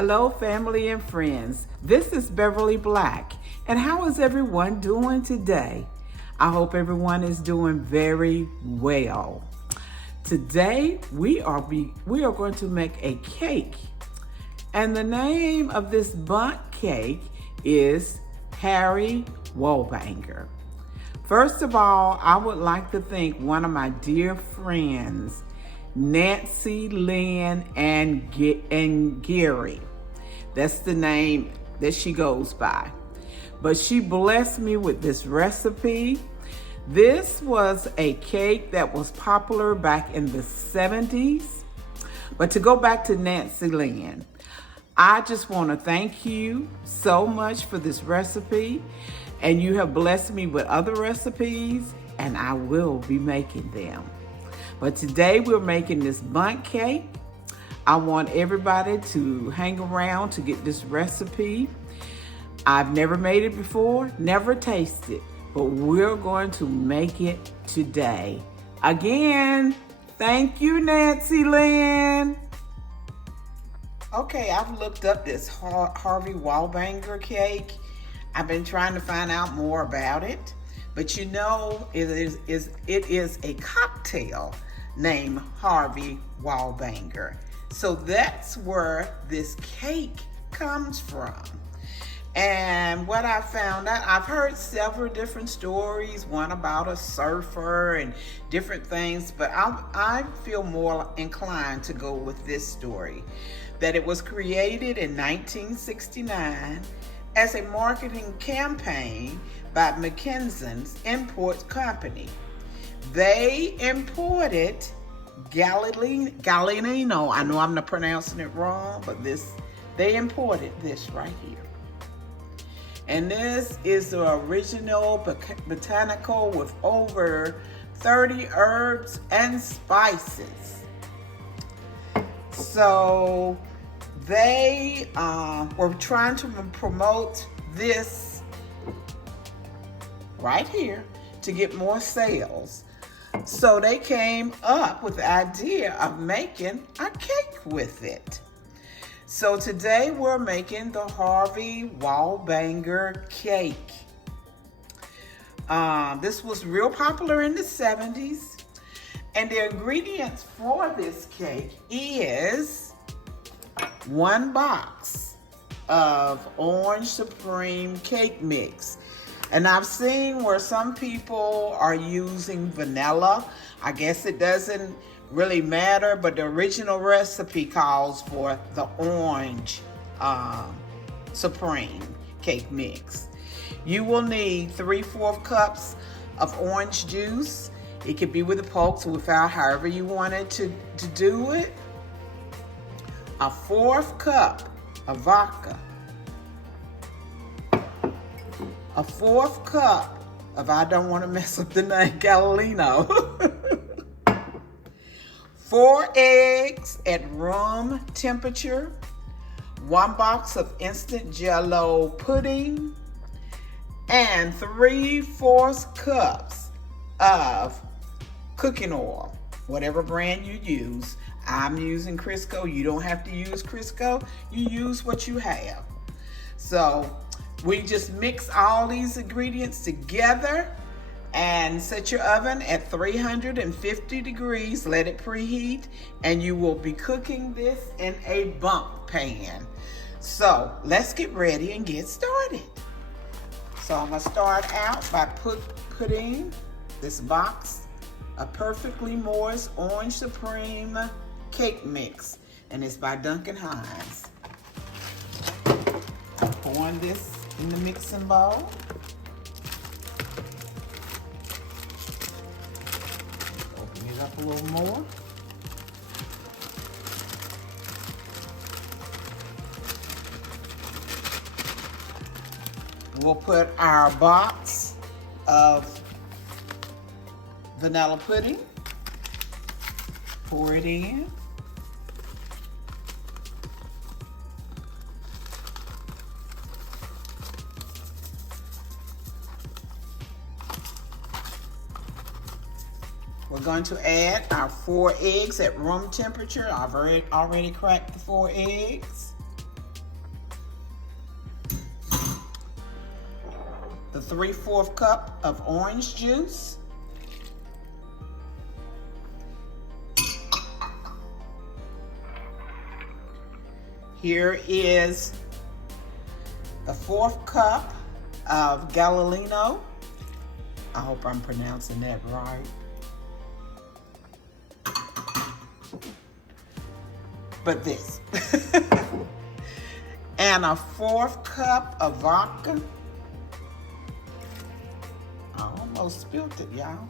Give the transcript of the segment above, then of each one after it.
Hello, family and friends. This is Beverly Black. And how is everyone doing today? I hope everyone is doing very well. Today, we are going to make a cake. And the name of this bundt cake is Harvey Wallbanger. First of all, I would like to thank one of my dear friends, Nancy, Lynn, and Gary. That's the name that she goes by. But she blessed me with this recipe. This was a cake that was popular back in the 70s. But to go back to Nancy Lynn, I just want to thank you so much for this recipe. And you have blessed me with other recipes, and I will be making them. But today we're making this bundt cake. I want everybody to hang around to get this recipe. I've never made it before, never tasted, but we're going to make it today. Again, thank you, Nancy Lynn. Okay, I've looked up this Harvey Wallbanger cake. I've been trying to find out more about it, but you know, it is a cocktail named Harvey Wallbanger. So that's where this cake comes from. And what I found out, I've heard several different stories, one about a surfer and different things, but I feel more inclined to go with this story, that it was created in 1969 as a marketing campaign by McKinsey's Import Company. They imported Galliano. I know I'm not pronouncing it wrong, but they imported this right here. And this is the original botanical with over 30 herbs and spices. So they were trying to promote this right here to get more sales. So they came up with the idea of making a cake with it. So today we're making the Harvey Wallbanger cake. This was real popular in the 70s. And the ingredients for this cake is 1 box of Orange Supreme cake mix. And I've seen where some people are using vanilla. I guess it doesn't really matter, but the original recipe calls for the Orange Supreme cake mix. You will need 3/4 cups of orange juice. It could be with the pulp or without, however you wanted to do it. A 1/4 cup of vodka. A 1/4 cup of, I don't want to mess up the name, Galliano. 4 eggs at room temperature. 1 box of instant Jello pudding. And 3/4 cups of cooking oil, whatever brand you use. I'm using Crisco. You don't have to use Crisco. You use what you have. So we just mix all these ingredients together and set your oven at 350 degrees. Let it preheat, and you will be cooking this in a bundt pan. So let's get ready and get started. So I'm gonna start out by putting this box of perfectly moist Orange Supreme cake mix, and it's by Duncan Hines. I'm pouring this in the mixing bowl. Open it up a little more. We'll put our box of vanilla pudding. Pour it in. We're going to add our 4 eggs at room temperature. I've already cracked the 4 eggs. the 3/4 cup of orange juice. Here is the 1/4 cup of Galliano. I hope I'm pronouncing that right. But this. And a 1/4 cup of vodka. I almost spilled it, y'all.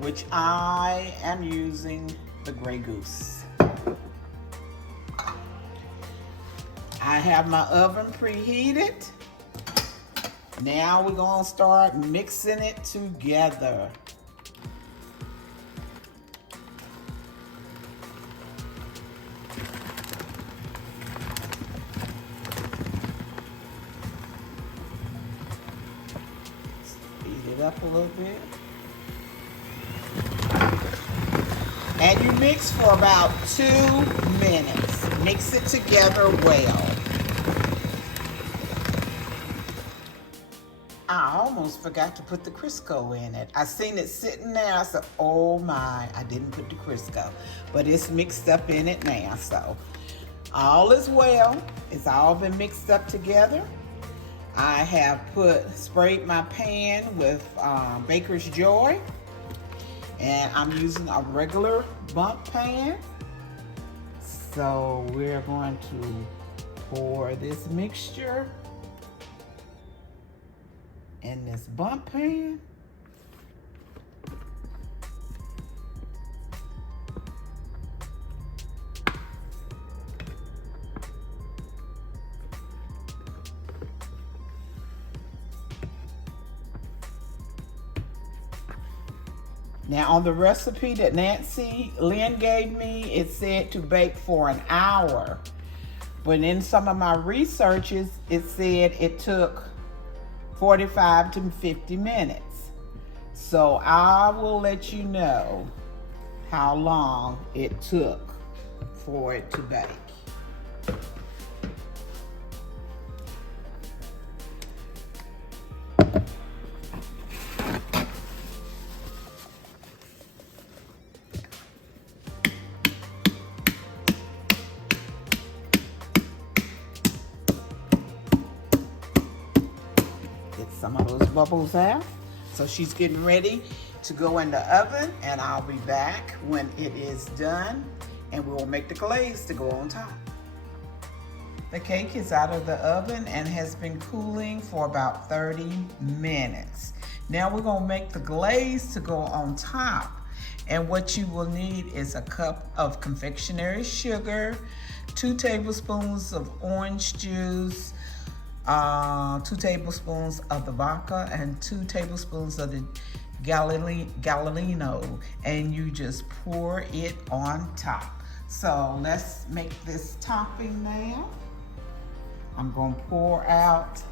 Which I am using the Grey Goose. I have my oven preheated. Now we're gonna start mixing it together. Speed it up a little bit. And you mix for about 2 minutes. Mix it together well. I almost forgot to put the Crisco in it. I seen it sitting there. I said, oh my, I didn't put the Crisco. But it's mixed up in it now, so all is well. It's all been mixed up together. I have sprayed my pan with Baker's Joy. And I'm using a regular Bundt pan. So we're going to pour this mixture in this Bundt pan. Now on the recipe that Nancy Lynn gave me, it said to bake for an hour. But in some of my researches, it said it took 45 to 50 minutes. So I will let you know how long it took for it to bake. Some of those bubbles out. So she's getting ready to go in the oven, and I'll be back when it is done, and we'll make the glaze to go on top. The cake is out of the oven and has been cooling for about 30 minutes. Now we're gonna make the glaze to go on top. And what you will need is a cup of confectionery sugar, 2 tablespoons of orange juice, 2 tablespoons of the vodka, and 2 tablespoons of the Galliano, and you just pour it on top. So let's make this topping now. I'm going to pour out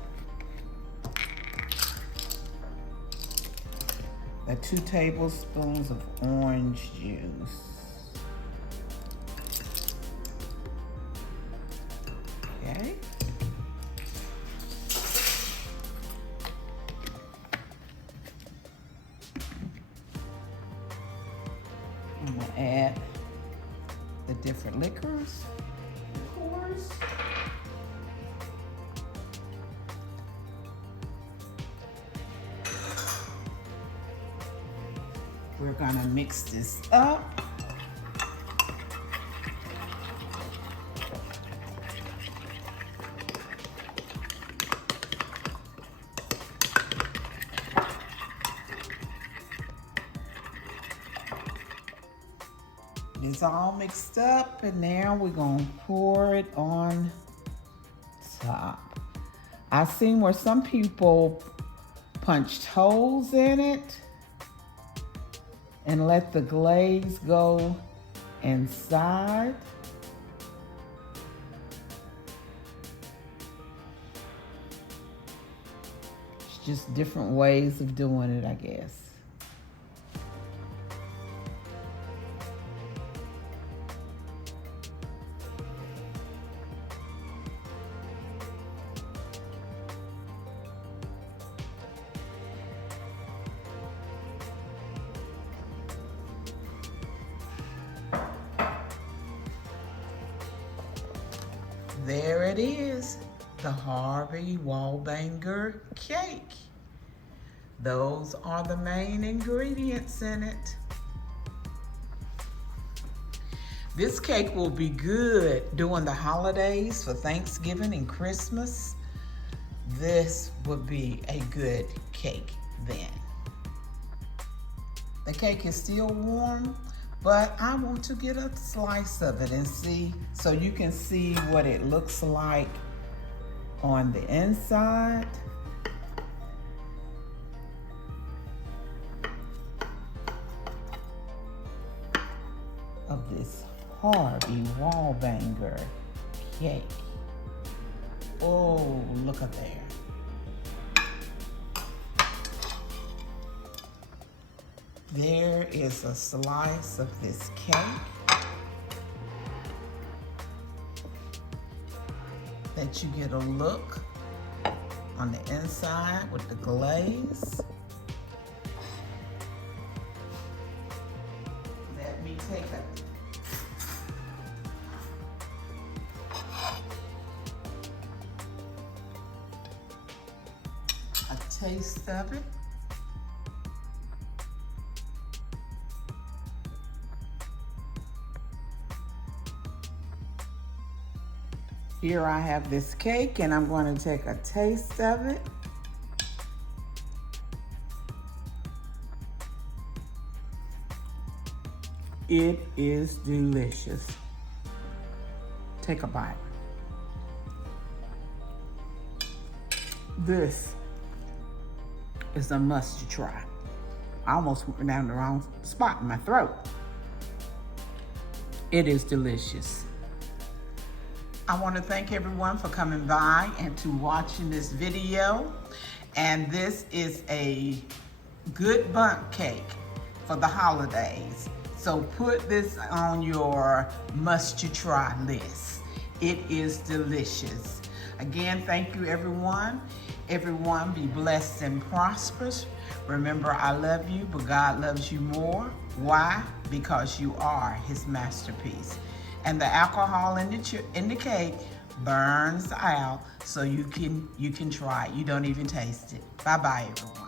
the 2 tablespoons of orange juice. Okay. I'm going to add the different liquors, of course. We're going to mix this up. It's all mixed up, and now we're gonna pour it on top. I've seen where some people punched holes in it and let the glaze go inside. It's just different ways of doing it, I guess. there it is, the Harvey Wallbanger cake. Those are the main ingredients in it. This cake will be good during the holidays for Thanksgiving and Christmas. This would be a good cake then. The cake is still warm, but I want to get a slice of it and see, so you can see what it looks like on the inside. Of this Harvey Wallbanger cake. Oh, look up there. There is a slice of this cake that you get a look on the inside with the glaze. Let me take a taste of it. Here I have this cake and I'm going to take a taste of it. It is delicious. Take a bite. This is a must try. I almost went down the wrong spot in my throat. It is delicious. I want to thank everyone for coming by and to watching this video. And this is a good bundt cake for the holidays. So put this on your must-to-try list. It is delicious. Again, thank you everyone. Everyone be blessed and prosperous. Remember, I love you, but God loves you more. Why? Because you are his masterpiece. And the alcohol in the cake burns out, so you can try it. You don't even taste it. Bye-bye, everyone.